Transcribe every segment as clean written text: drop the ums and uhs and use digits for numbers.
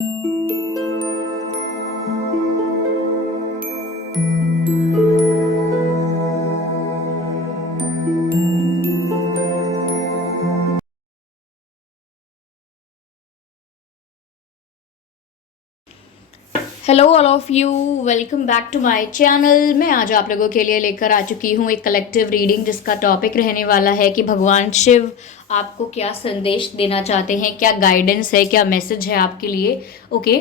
Hello all of you, welcome back to my channel. मैं आज आप लोगों के लिए लेकर आ चुकी हूँ एक कलेक्टिव रीडिंग जिसका टॉपिक रहने वाला है कि भगवान शिव आपको क्या संदेश देना चाहते हैं, क्या गाइडेंस है, क्या मैसेज है आपके लिए। ओके,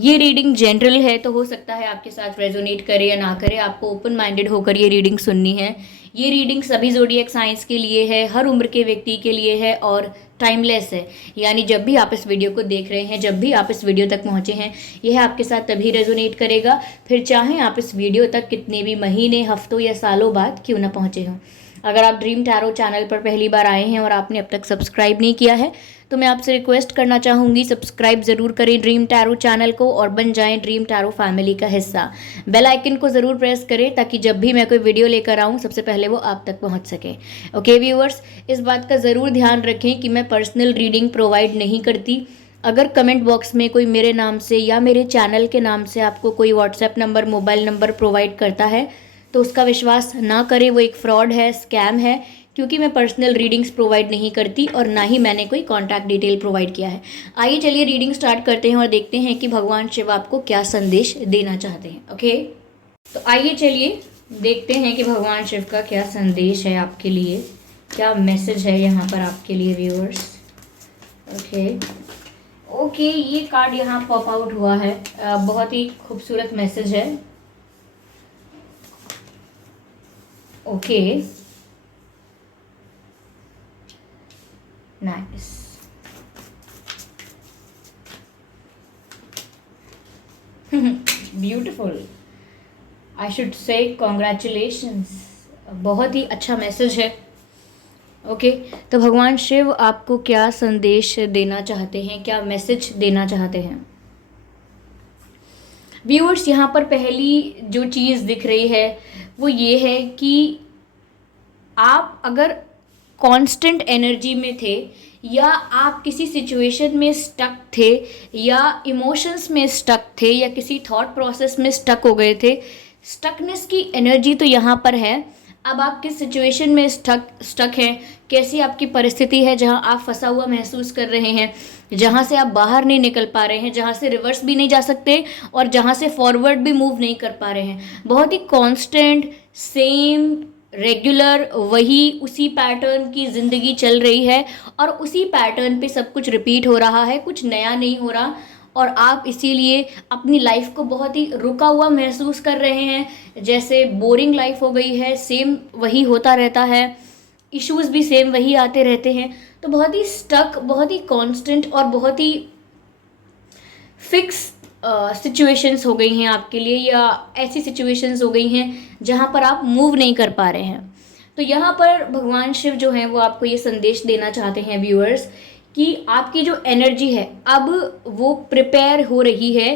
ये रीडिंग जनरल है तो हो सकता है आपके साथ रेजोनेट करे या ना करे, आपको ओपन माइंडेड होकर ये रीडिंग सुननी है। ये रीडिंग सभी ज़ोडिएक साइंस के लिए है, हर उम्र के व्यक्ति के लिए है और टाइमलेस है। यानी जब भी आप इस वीडियो को देख रहे हैं, जब भी आप इस वीडियो तक पहुंचे हैं, यह आपके साथ तभी रेजोनेट करेगा, फिर चाहे आप इस वीडियो तक कितने भी महीने, हफ्तों या सालों बाद क्यों ना पहुंचे हों। अगर आप ड्रीम टैरो चैनल पर पहली बार आए हैं और आपने अब तक सब्सक्राइब नहीं किया है तो मैं आपसे रिक्वेस्ट करना चाहूँगी, सब्सक्राइब ज़रूर करें ड्रीम टैरो चैनल को और बन जाएं ड्रीम टैरो फैमिली का हिस्सा। बेल आइकन को ज़रूर प्रेस करें ताकि जब भी मैं कोई वीडियो लेकर आऊँ सबसे पहले वो आप तक पहुँच सके। ओके व्यूअर्स, इस बात का ज़रूर ध्यान रखें कि मैं पर्सनल रीडिंग प्रोवाइड नहीं करती। अगर कमेंट बॉक्स में कोई मेरे नाम से या मेरे चैनल के नाम से आपको कोई WhatsApp number, mobile number provide करता है तो उसका विश्वास ना करें, वो एक फ्रॉड है, स्कैम है, क्योंकि मैं पर्सनल रीडिंग्स प्रोवाइड नहीं करती और ना ही मैंने कोई कॉन्टैक्ट डिटेल प्रोवाइड किया है। आइए चलिए रीडिंग स्टार्ट करते हैं और देखते हैं कि भगवान शिव आपको क्या संदेश देना चाहते हैं। ओके, तो आइए चलिए देखते हैं कि भगवान शिव का क्या संदेश है आपके लिए, क्या मैसेज है यहाँ पर आपके लिए व्यूअर्स। ओके, ये कार्ड यहाँ पॉप आउट हुआ है, बहुत ही खूबसूरत मैसेज है। Okay, nice. Beautiful, I should say congratulations, बहुत ही अच्छा मैसेज है। ओके, तो भगवान शिव आपको क्या संदेश देना चाहते हैं, क्या मैसेज देना चाहते हैं व्यूअर्स। यहाँ पर पहली जो चीज़ दिख रही है वो ये है कि आप अगर कांस्टेंट एनर्जी में थे या आप किसी सिचुएशन में स्टक थे या इमोशंस में स्टक थे या किसी थॉट प्रोसेस में स्टक हो गए थे, स्टकनेस की एनर्जी तो यहाँ पर है। अब आप किस सिचुएशन में स्टक हैं, कैसी आपकी परिस्थिति है जहाँ आप फंसा हुआ महसूस कर रहे हैं, जहाँ से आप बाहर नहीं निकल पा रहे हैं, जहाँ से रिवर्स भी नहीं जा सकते और जहाँ से फॉरवर्ड भी मूव नहीं कर पा रहे हैं। बहुत ही कांस्टेंट, सेम, रेगुलर, वही उसी पैटर्न की ज़िंदगी चल रही है और उसी पैटर्न पे सब कुछ रिपीट हो रहा है, कुछ नया नहीं हो रहा और आप इसीलिए अपनी लाइफ को बहुत ही रुका हुआ महसूस कर रहे हैं, जैसे बोरिंग लाइफ हो गई है, सेम वही होता रहता है, इश्यूज़ भी सेम वही आते रहते हैं। तो बहुत ही स्टक, बहुत ही कांस्टेंट और बहुत ही फिक्स सिचुएशंस हो गई हैं आपके लिए, या ऐसी सिचुएशंस हो गई हैं जहाँ पर आप मूव नहीं कर पा रहे हैं। तो यहाँ पर भगवान शिव जो हैं वो आपको ये संदेश देना चाहते हैं व्यूअर्स कि आपकी जो एनर्जी है अब वो प्रिपेयर हो रही है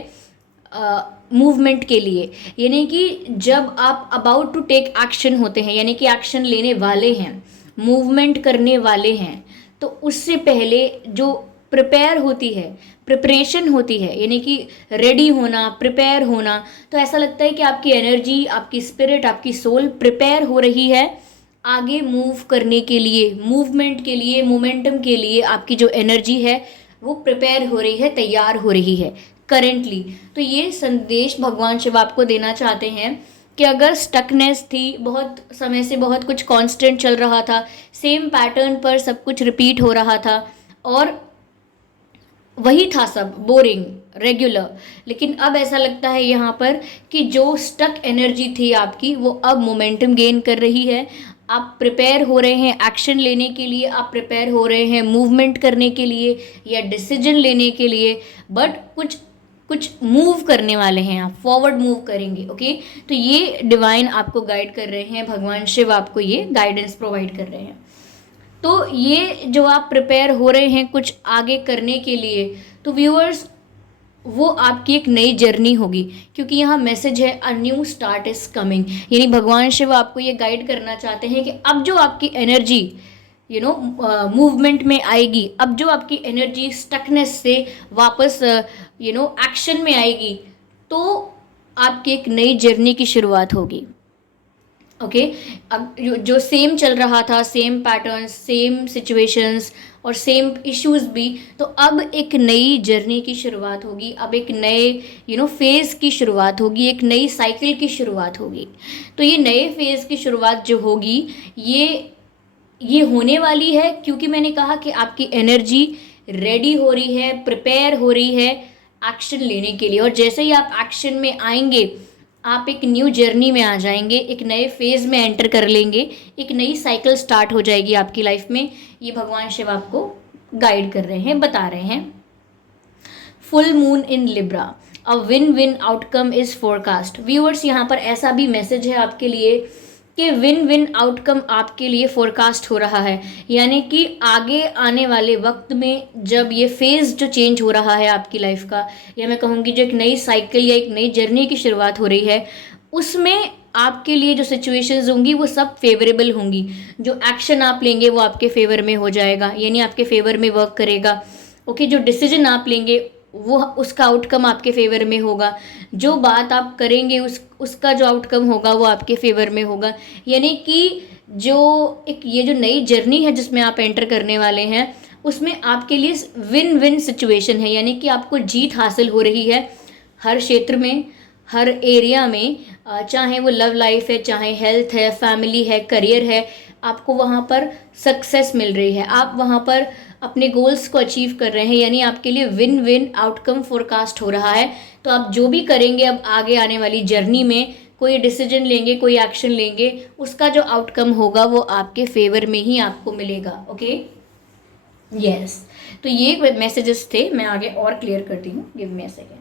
मूवमेंट के लिए। यानी कि जब आप अबाउट टू टेक एक्शन होते हैं, यानी कि एक्शन लेने वाले हैं, मूवमेंट करने वाले हैं, तो उससे पहले जो प्रिपेयर होती है, प्रिपरेशन होती है, यानी कि रेडी होना, प्रिपेयर होना, तो ऐसा लगता है कि आपकी एनर्जी, आपकी स्पिरिट, आपकी सोल प्रिपेयर हो रही है आगे मूव करने के लिए, मूवमेंट के लिए, मोमेंटम के लिए। आपकी जो एनर्जी है वो प्रिपेयर हो रही है, तैयार हो रही है करेंटली। तो ये संदेश भगवान शिव आपको देना चाहते हैं कि अगर स्टकनेस थी, बहुत समय से बहुत कुछ कांस्टेंट चल रहा था, सेम पैटर्न पर सब कुछ रिपीट हो रहा था और वही था सब बोरिंग, रेगुलर, लेकिन अब ऐसा लगता है यहाँ पर कि जो स्टक एनर्जी थी आपकी वो अब मोमेंटम गेन कर रही है। आप प्रिपेयर हो रहे हैं एक्शन लेने के लिए, आप प्रिपेयर हो रहे हैं मूवमेंट करने के लिए या डिसीजन लेने के लिए, बट कुछ कुछ मूव करने वाले हैं, आप फॉरवर्ड मूव करेंगे। ओके, तो ये डिवाइन आपको गाइड कर रहे हैं, भगवान शिव आपको ये गाइडेंस प्रोवाइड कर रहे हैं। तो ये जो आप प्रिपेयर हो रहे हैं कुछ आगे करने के लिए, तो व्यूअर्स वो आपकी एक नई जर्नी होगी, क्योंकि यहाँ मैसेज है a new start is coming. यानी भगवान शिव आपको ये गाइड करना चाहते हैं कि अब जो आपकी एनर्जी मूवमेंट में आएगी। अब जो आपकी एनर्जी स्टकनेस से वापस एक्शन में आएगी, तो आपकी एक नई जर्नी की शुरुआत होगी। ओके अब जो सेम चल रहा था, सेम पैटर्न्स, सेम सिचुएशंस और सेम इश्यूज भी, तो अब एक नई जर्नी की शुरुआत होगी, अब एक नए फेज़ की शुरुआत होगी, एक नई साइकिल की शुरुआत होगी। तो ये नए फेज़ की शुरुआत जो होगी, ये होने वाली है, क्योंकि मैंने कहा कि आपकी एनर्जी रेडी हो रही है, प्रिपेयर हो रही है एक्शन लेने के लिए। और जैसे ही आप एक्शन में आएंगे, आप एक न्यू जर्नी में आ जाएंगे, एक नए फेज़ में एंटर कर लेंगे, एक नई साइकिल स्टार्ट हो जाएगी आपकी लाइफ में। ये भगवान शिव आपको गाइड कर रहे हैं, बता रहे हैं। Full moon in Libra, a win win outcome is forecast. Viewers, यहाँ पर ऐसा भी मैसेज है आपके लिए कि विन विन आउटकम आपके लिए फोरकास्ट हो रहा है, यानी कि आगे आने वाले वक्त में जब ये फेज़ जो चेंज हो रहा है आपकी लाइफ का, या मैं कहूँगी जो एक नई साइकिल या एक नई जर्नी की शुरुआत हो रही है, उसमें आपके लिए जो सिचुएशंस होंगी वो सब फेवरेबल होंगी। जो एक्शन आप लेंगे वो आपके फेवर में हो जाएगा, यानी आपके फेवर में वर्क करेगा। ओके, जो डिसीजन आप लेंगे वो उसका आउटकम आपके फेवर में होगा। जो बात आप करेंगे उसका जो आउटकम होगा वो आपके फेवर में होगा। यानी कि जो ये जो नई जर्नी है जिसमें आप एंटर करने वाले हैं, उसमें आपके लिए विन विन सिचुएशन है, यानी कि आपको जीत हासिल हो रही है हर क्षेत्र में, हर एरिया में। चाहे वो लव लाइफ है, चाहे हेल्थ है, फैमिली है, करियर है, आपको वहाँ पर सक्सेस मिल रही है, आप वहाँ पर अपने गोल्स को अचीव कर रहे हैं, यानी आपके लिए विन विन आउटकम फोरकास्ट हो रहा है। तो आप जो भी करेंगे अब आगे आने वाली जर्नी में, कोई डिसीजन लेंगे, कोई एक्शन लेंगे, उसका जो आउटकम होगा वो आपके फेवर में ही आपको मिलेगा। Okay, yes. तो ये मैसेजेस थे, मैं आगे और क्लियर करती हूँ, give me a second.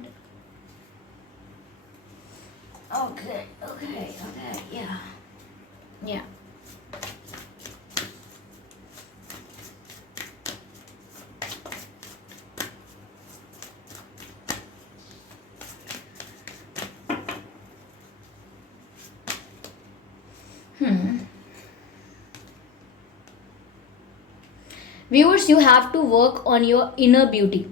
Okay, yeah. Viewers, you have to work on your inner beauty.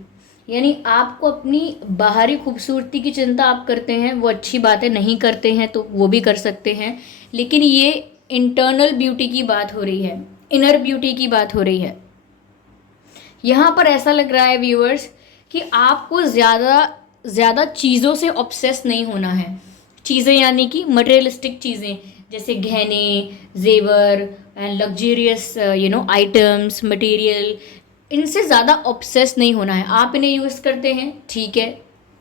यानी आपको अपनी बाहरी खूबसूरती की चिंता आप करते हैं, वो अच्छी बात है, नहीं करते हैं तो वो भी कर सकते हैं, लेकिन ये इंटरनल ब्यूटी की बात हो रही है, इनर ब्यूटी की बात हो रही है। यहाँ पर ऐसा लग रहा है व्यूअर्स कि आपको ज़्यादा चीज़ों से ऑब्सेस नहीं होना है। चीज़ें यानी कि मटेरियलिस्टिक चीज़ें, जैसे गहने, जेवर एंड लग्जरियस आइटम्स, मटेरियल, इनसे ज़्यादा ऑब्सेस नहीं होना है। आप इन्हें यूज़ करते हैं, ठीक है,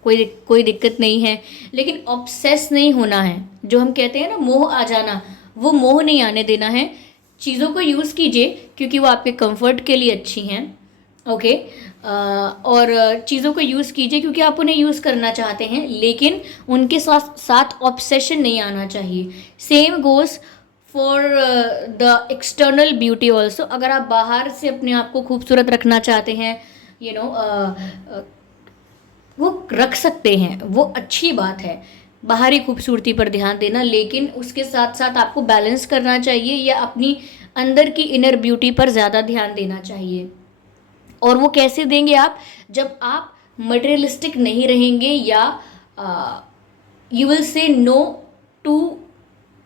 कोई दिक्कत नहीं है, लेकिन ऑब्सेस नहीं होना है। जो हम कहते हैं ना मोह आ जाना, वो मोह नहीं आने देना है। चीज़ों को यूज़ कीजिए क्योंकि वो आपके कंफर्ट के लिए अच्छी हैं, ओके, और चीज़ों को यूज़ कीजिए क्योंकि आप उन्हें यूज़ करना चाहते हैं, लेकिन उनके साथ ऑब्सेशन नहीं आना चाहिए। Same goes for the external beauty also. अगर आप बाहर से अपने आप को खूबसूरत रखना चाहते हैं, वो रख सकते हैं, वो अच्छी बात है, बाहरी खूबसूरती पर ध्यान देना, लेकिन उसके साथ साथ आपको बैलेंस करना चाहिए या अपनी अंदर की इनर ब्यूटी पर ज़्यादा ध्यान देना चाहिए। और वो कैसे देंगे आप? जब आप मटेरियलिस्टिक नहीं रहेंगे, या you will say no to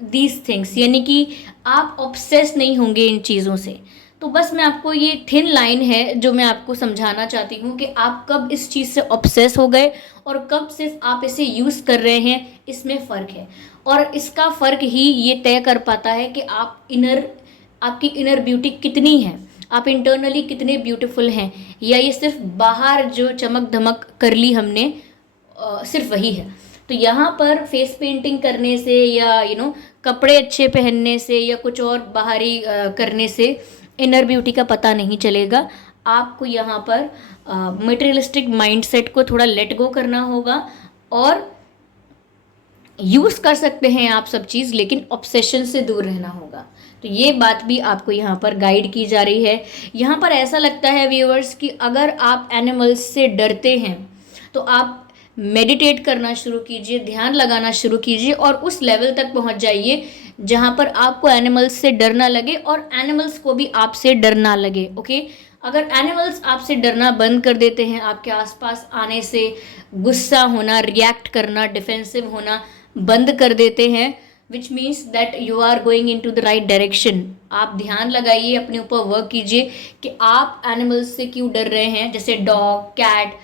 these things, यानी कि आप ऑब्सेस नहीं होंगे इन चीज़ों से। तो बस मैं आपको ये थिन लाइन है जो मैं आपको समझाना चाहती हूँ कि आप कब इस चीज़ से ऑब्सेस हो गए और कब सिर्फ आप इसे यूज़ कर रहे हैं, इसमें फ़र्क है। और इसका फ़र्क ही ये तय कर पाता है कि आपकी इनर ब्यूटी कितनी है, आप इंटरनली कितने ब्यूटीफुल हैं, या ये सिर्फ बाहर जो चमक धमक कर ली हमने सिर्फ वही है। तो यहाँ पर फेस पेंटिंग करने से या कपड़े अच्छे पहनने से या कुछ और बाहरी करने से इनर ब्यूटी का पता नहीं चलेगा। आपको यहाँ पर मटेरियलिस्टिक माइंडसेट को थोड़ा लेट गो करना होगा, और यूज़ कर सकते हैं आप सब चीज़, लेकिन ऑब्सेशन से दूर रहना होगा। तो ये बात भी आपको यहाँ पर गाइड की जा रही है। यहाँ पर ऐसा लगता है व्यूअर्स कि अगर आप एनिमल्स से डरते हैं तो आप मेडिटेट करना शुरू कीजिए, ध्यान लगाना शुरू कीजिए और उस लेवल तक पहुंच जाइए जहां पर आपको एनिमल्स से डर ना लगे और एनिमल्स को भी आपसे डर ना लगे। ओके, अगर एनिमल्स आपसे डरना बंद कर देते हैं, आपके आसपास आने से गुस्सा होना, रिएक्ट करना, डिफेंसिव होना बंद कर देते हैं, which means that you are going into the right direction. आप ध्यान लगाइए, अपने ऊपर वर्क कीजिए कि आप एनिमल्स से क्यों डर रहे हैं, जैसे dog, cat,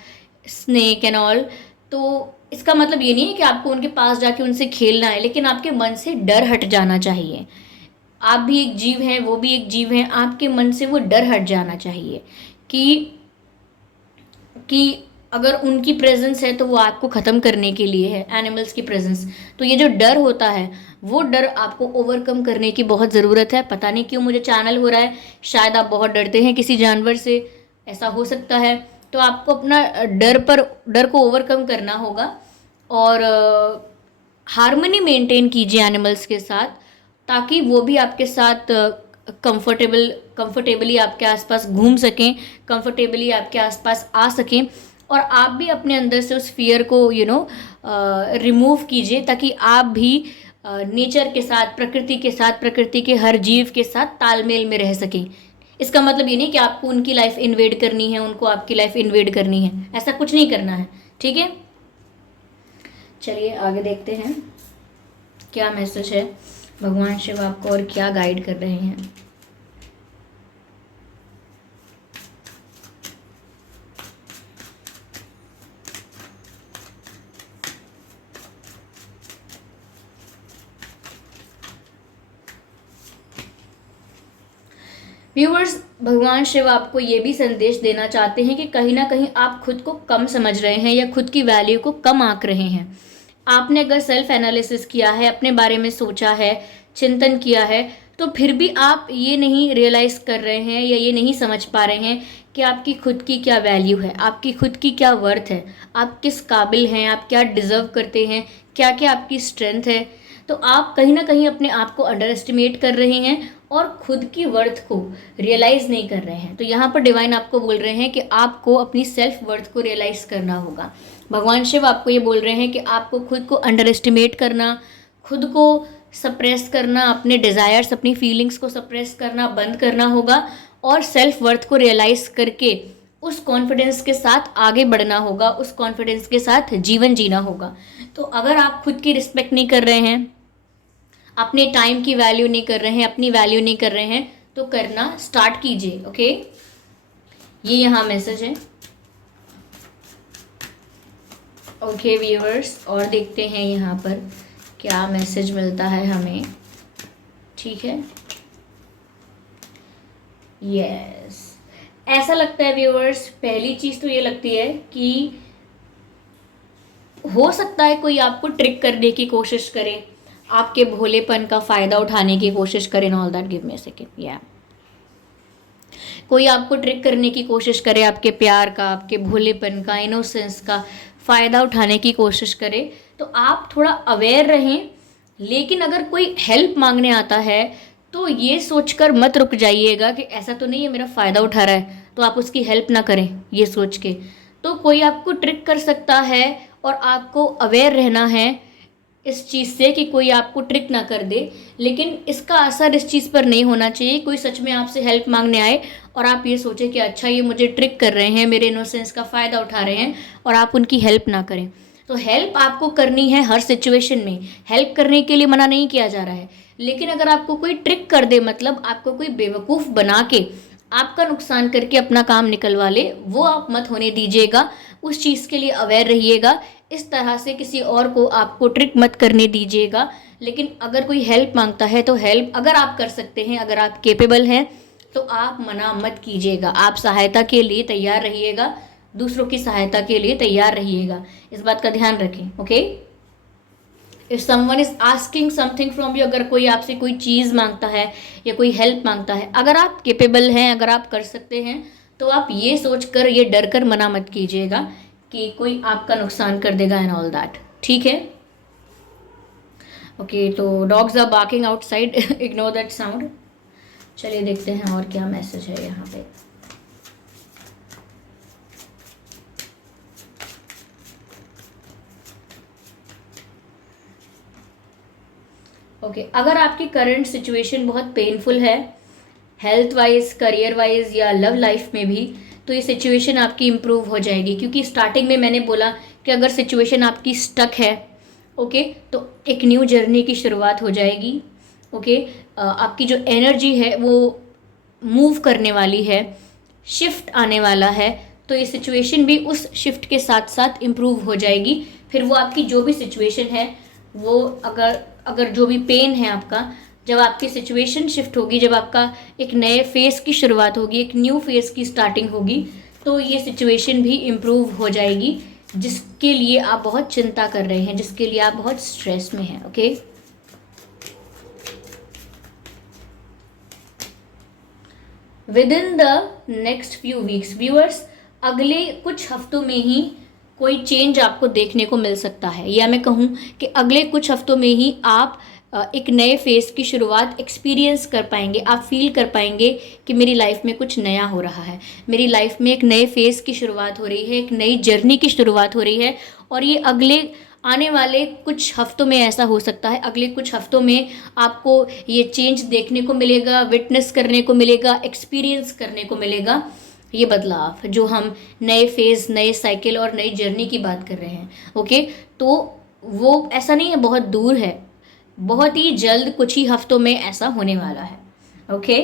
snake and all. तो इसका मतलब ये नहीं है कि आपको उनके पास जाके उनसे खेलना है, लेकिन आपके मन से डर हट जाना चाहिए। आप भी एक जीव हैं, वो भी एक जीव हैं, आपके मन से वो डर हट जाना चाहिए कि अगर उनकी प्रेजेंस है तो वो आपको ख़त्म करने के लिए है, एनिमल्स की प्रेजेंस। तो ये जो डर होता है, वो डर आपको ओवरकम करने की बहुत ज़रूरत है। पता नहीं क्यों मुझे चैनल हो रहा है, शायद आप बहुत डरते हैं किसी जानवर से, ऐसा हो सकता है। तो आपको अपना डर को ओवरकम करना होगा और हार्मनी मेंटेन कीजिए एनिमल्स के साथ, ताकि वो भी आपके साथ कंफर्टेबली आपके आसपास घूम सकें, कंफर्टेबली आपके आसपास आ सकें और आप भी अपने अंदर से उस फियर को रिमूव कीजिए, ताकि आप भी नेचर के साथ, प्रकृति के साथ, प्रकृति के हर जीव के साथ तालमेल में रह सकें। इसका मतलब ये नहीं कि आपको उनकी लाइफ इन्वेड करनी है, उनको आपकी लाइफ इन्वेड करनी है, ऐसा कुछ नहीं करना है। ठीक है, चलिए आगे देखते हैं क्या मैसेज है, भगवान शिव आपको और क्या गाइड कर रहे हैं। व्यूअर्स, भगवान शिव आपको ये भी संदेश देना चाहते हैं कि कहीं ना कहीं आप खुद को कम समझ रहे हैं या खुद की वैल्यू को कम आंक रहे हैं। आपने अगर सेल्फ एनालिसिस किया है, अपने बारे में सोचा है, चिंतन किया है, तो फिर भी आप ये नहीं रियलाइज़ कर रहे हैं या ये नहीं समझ पा रहे हैं कि आपकी खुद की क्या वैल्यू है, आपकी खुद की क्या वर्थ है, आप किस काबिल हैं, आप क्या डिज़र्व करते हैं, क्या क्या आपकी स्ट्रेंथ है। तो आप कहीं ना कहीं अपने आप को अंडर एस्टिमेट कर रहे हैं और खुद की वर्थ को रियलाइज़ नहीं कर रहे हैं। तो यहाँ पर डिवाइन आपको बोल रहे हैं कि आपको अपनी सेल्फ वर्थ को रियलाइज़ करना होगा। भगवान शिव आपको ये बोल रहे हैं कि आपको खुद को अंडर एस्टिमेट करना, खुद को सप्रेस करना, अपने डिज़ायर्स, अपनी फीलिंग्स को सप्रेस करना बंद करना होगा और सेल्फ वर्थ को रियलाइज़ करके उस कॉन्फिडेंस के साथ आगे बढ़ना होगा, उस कॉन्फिडेंस के साथ जीवन जीना होगा। तो अगर आप खुद की रिस्पेक्ट नहीं कर रहे हैं, अपने टाइम की वैल्यू नहीं कर रहे हैं, अपनी वैल्यू नहीं कर रहे हैं, तो करना स्टार्ट कीजिए। ओके, ये यहाँ मैसेज है। ओके व्यूअर्स, और देखते हैं यहाँ पर क्या मैसेज मिलता है हमें। ठीक है, यस, ऐसा लगता है व्यूअर्स, पहली चीज़ तो ये लगती है कि हो सकता है कोई आपको ट्रिक करने की कोशिश करे, आपके भोलेपन का फ़ायदा उठाने की कोशिश करें। All that, give me a second. या कोई आपको ट्रिक करने की कोशिश करे, आपके प्यार का, आपके भोलेपन का, इनोसेंस का फ़ायदा उठाने की कोशिश करे, तो आप थोड़ा अवेयर रहें। लेकिन अगर कोई हेल्प मांगने आता है तो ये सोचकर मत रुक जाइएगा कि ऐसा तो नहीं है मेरा फ़ायदा उठा रहा है तो आप उसकी हेल्प ना करें, ये सोच के। तो कोई आपको ट्रिक कर सकता है और आपको अवेयर रहना है इस चीज़ से कि कोई आपको ट्रिक ना कर दे, लेकिन इसका असर इस चीज़ पर नहीं होना चाहिए। कोई सच में आपसे हेल्प मांगने आए और आप ये सोचें कि अच्छा ये मुझे ट्रिक कर रहे हैं, मेरे इनोसेंस का फ़ायदा उठा रहे हैं, और आप उनकी हेल्प ना करें। तो हेल्प आपको करनी है हर सिचुएशन में, हेल्प करने के लिए मना नहीं किया जा रहा है। लेकिन अगर आपको कोई ट्रिक कर दे, मतलब आपको कोई बेवकूफ़ बना के आपका नुकसान करके अपना काम निकलवा ले, वो आप मत होने दीजिएगा। उस चीज़ के लिए अवेयर रहिएगा। इस तरह से किसी और को आपको ट्रिक मत करने दीजिएगा। लेकिन अगर कोई हेल्प मांगता है तो हेल्प अगर आप कर सकते हैं, अगर आप केपेबल हैं, तो आप मना मत कीजिएगा। आप सहायता के लिए तैयार रहिएगा, दूसरों की सहायता के लिए तैयार रहिएगा। इस बात का ध्यान रखें। Okay, if someone is asking something from you, अगर कोई आपसे कोई चीज़ मांगता है या कोई हेल्प मांगता है, अगर आप केपेबल हैं, अगर आप कर सकते हैं, तो आप ये सोचकर, ये डर कर मना मत कीजिएगा कि कोई आपका नुकसान कर देगा एंड ऑल दैट। ठीक है, ओके। तो dogs are barking outside, ignore that sound. चलिए देखते हैं और क्या मैसेज है यहाँ पे। ओके, अगर आपकी करंट सिचुएशन बहुत पेनफुल है हेल्थ वाइज, करियर वाइज या लव लाइफ में भी, तो ये सिचुएशन आपकी इम्प्रूव हो जाएगी, क्योंकि स्टार्टिंग में मैंने बोला कि अगर सिचुएशन आपकी स्टक है, ओके, तो एक न्यू जर्नी की शुरुआत हो जाएगी। ओके, आपकी जो एनर्जी है वो मूव करने वाली है, शिफ्ट आने वाला है, तो ये सिचुएशन भी उस शिफ्ट के साथ साथ इम्प्रूव हो जाएगी। फिर वो आपकी जो भी सिचुएशन है, वो अगर जो भी पेन है आपका, जब आपकी सिचुएशन शिफ्ट होगी, जब आपका एक नए फेज़ की शुरुआत होगी, एक न्यू फेज़ की स्टार्टिंग होगी, तो ये सिचुएशन भी इम्प्रूव हो जाएगी, जिसके लिए आप बहुत चिंता कर रहे हैं, जिसके लिए आप बहुत स्ट्रेस में हैं। Okay, with in the next few weeks viewers, अगले कुछ हफ्तों में ही कोई चेंज आपको देखने को मिल सकता है, या मैं कहूँ कि अगले कुछ हफ्तों में ही आप एक नए फेज़ की शुरुआत एक्सपीरियंस कर पाएंगे। आप फील कर पाएंगे कि मेरी लाइफ में कुछ नया हो रहा है, मेरी लाइफ में एक नए फेज़ की शुरुआत हो रही है, एक नई जर्नी की शुरुआत हो रही है। और ये अगले आने वाले कुछ हफ्तों में ऐसा हो सकता है, अगले कुछ हफ्तों में आपको ये चेंज देखने को मिलेगा, विटनेस करने को मिलेगा, एक्सपीरियंस करने को मिलेगा, ये बदलाव जो हम नए फेज़, नए साइकिल और नई जर्नी की बात कर रहे हैं। ओके, तो वो ऐसा नहीं है बहुत दूर है, बहुत ही जल्द कुछ ही हफ्तों में ऐसा होने वाला है। ओके,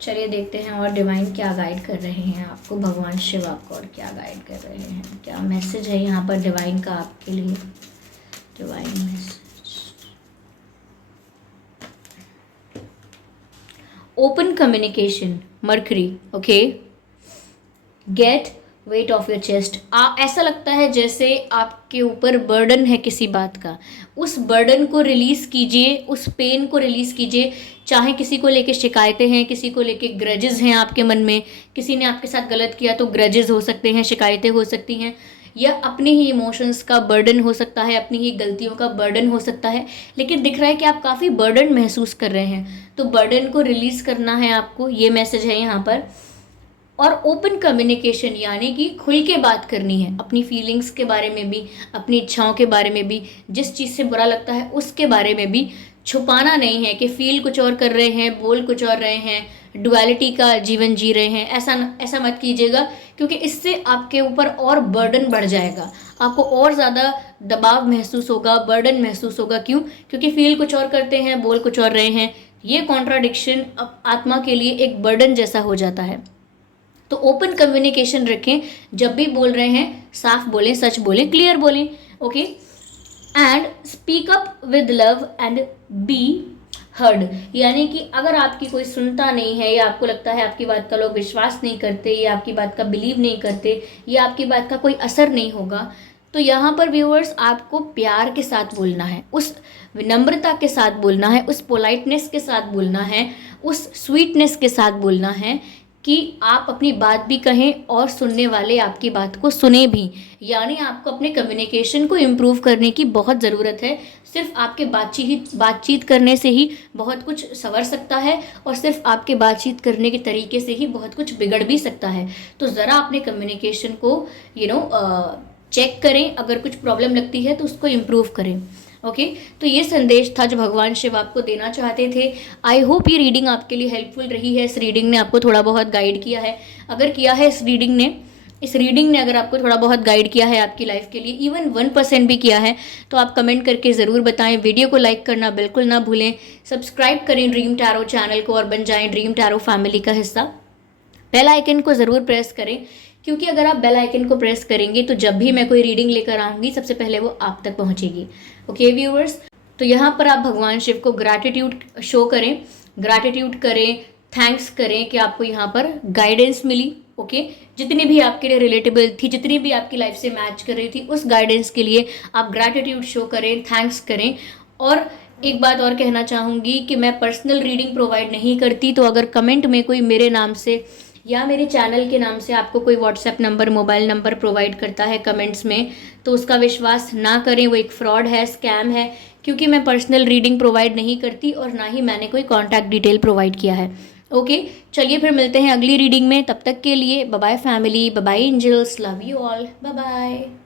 चलिए देखते हैं और डिवाइन क्या गाइड कर रहे हैं आपको, भगवान शिव आपको और क्या गाइड कर रहे हैं, क्या मैसेज है यहाँ पर डिवाइन का आपके लिए, divine message. Open communication, Mercury. Okay, get weight off your chest. ऐसा लगता है जैसे आपके ऊपर बर्डन है किसी बात का, उस बर्डन को रिलीज़ कीजिए, उस पेन को रिलीज़ कीजिए। चाहे किसी को लेके शिकायतें हैं, किसी को लेके ग्रजेस हैं आपके मन में, किसी ने आपके साथ गलत किया तो ग्रजेस हो सकते हैं, शिकायतें हो सकती हैं, या अपने ही इमोशंस का बर्डन हो सकता है, अपनी ही गलतियों का बर्डन हो सकता है। लेकिन दिख रहा है कि आप काफ़ी बर्डन महसूस कर रहे हैं, तो बर्डन को रिलीज़ करना है आपको, ये मैसेज है यहाँ पर। और ओपन कम्युनिकेशन यानी कि खुल के बात करनी है, अपनी फीलिंग्स के बारे में भी, अपनी इच्छाओं के बारे में भी, जिस चीज़ से बुरा लगता है उसके बारे में भी। छुपाना नहीं है कि फील कुछ और कर रहे हैं, बोल कुछ और रहे हैं, डुअलिटी का जीवन जी रहे हैं, ऐसा मत कीजिएगा, क्योंकि इससे आपके ऊपर और बर्डन बढ़ जाएगा, आपको और ज़्यादा दबाव महसूस होगा, बर्डन महसूस होगा। क्यों? क्योंकि फील कुछ और करते हैं, बोल कुछ और रहे हैं। ये कॉन्ट्राडिक्शन आत्मा के लिए एक बर्डन जैसा हो जाता है। तो ओपन कम्युनिकेशन रखें, जब भी बोल रहे हैं साफ बोलें, सच बोलें, क्लियर बोलें। Okay, and speak up with love and be heard. यानी कि अगर आपकी कोई सुनता नहीं है, या आपको लगता है आपकी बात का लोग विश्वास नहीं करते, या आपकी बात का बिलीव नहीं करते, या आपकी बात का कोई असर नहीं होगा, तो यहाँ पर व्यूअर्स आपको प्यार के साथ बोलना है, उस विनम्रता के साथ बोलना है, उस पोलाइटनेस के साथ बोलना है, उस स्वीटनेस के साथ बोलना है कि आप अपनी बात भी कहें और सुनने वाले आपकी बात को सुने भी। यानी आपको अपने कम्युनिकेशन को इम्प्रूव करने की बहुत ज़रूरत है। सिर्फ आपके बातचीत करने से ही बहुत कुछ संवर सकता है, और सिर्फ आपके बातचीत करने के तरीके से ही बहुत कुछ बिगड़ भी सकता है। तो ज़रा अपने कम्युनिकेशन को चेक करें, अगर कुछ प्रॉब्लम लगती है तो उसको इम्प्रूव करें। ओके, तो ये संदेश था जो भगवान शिव आपको देना चाहते थे। आई होप ये रीडिंग आपके लिए हेल्पफुल रही है, इस रीडिंग ने आपको थोड़ा बहुत गाइड किया है। अगर किया है इस रीडिंग ने अगर आपको थोड़ा बहुत गाइड किया है आपकी लाइफ के लिए, इवन 1% भी किया है, तो आप कमेंट करके ज़रूर बताएं। वीडियो को लाइक करना बिल्कुल ना भूलें, सब्सक्राइब करें ड्रीम टैरो चैनल को और बन जाएं ड्रीम टैरो फैमिली का हिस्सा। बेल आइकन को ज़रूर प्रेस करें, क्योंकि अगर आप बेल आइकन को प्रेस करेंगे तो जब भी मैं कोई रीडिंग लेकर आऊँगी सबसे पहले वो आप तक पहुँचेगी। ओके व्यूअर्स, तो यहाँ पर आप भगवान शिव को ग्रैटिट्यूड शो करें, ग्रैटिट्यूड करें, थैंक्स करें कि आपको यहाँ पर गाइडेंस मिली। ओके, जितनी भी आपके लिए रिलेटेबल थी, जितनी भी आपकी लाइफ से मैच कर रही थी, उस गाइडेंस के लिए आप ग्रैटिट्यूड शो करें, थैंक्स करें। और एक बात और कहना चाहूँगी कि मैं पर्सनल रीडिंग प्रोवाइड नहीं करती, तो अगर कमेंट में कोई मेरे नाम से या मेरे चैनल के नाम से आपको कोई WhatsApp number, mobile number provide करता है कमेंट्स में, तो उसका विश्वास ना करें, वो एक फ्रॉड है, स्कैम है, क्योंकि मैं पर्सनल रीडिंग प्रोवाइड नहीं करती और ना ही मैंने कोई कॉन्टैक्ट डिटेल प्रोवाइड किया है। ओके, चलिए फिर मिलते हैं अगली रीडिंग में। तब तक के लिए bye bye family, bye bye angels, love you all, bye bye.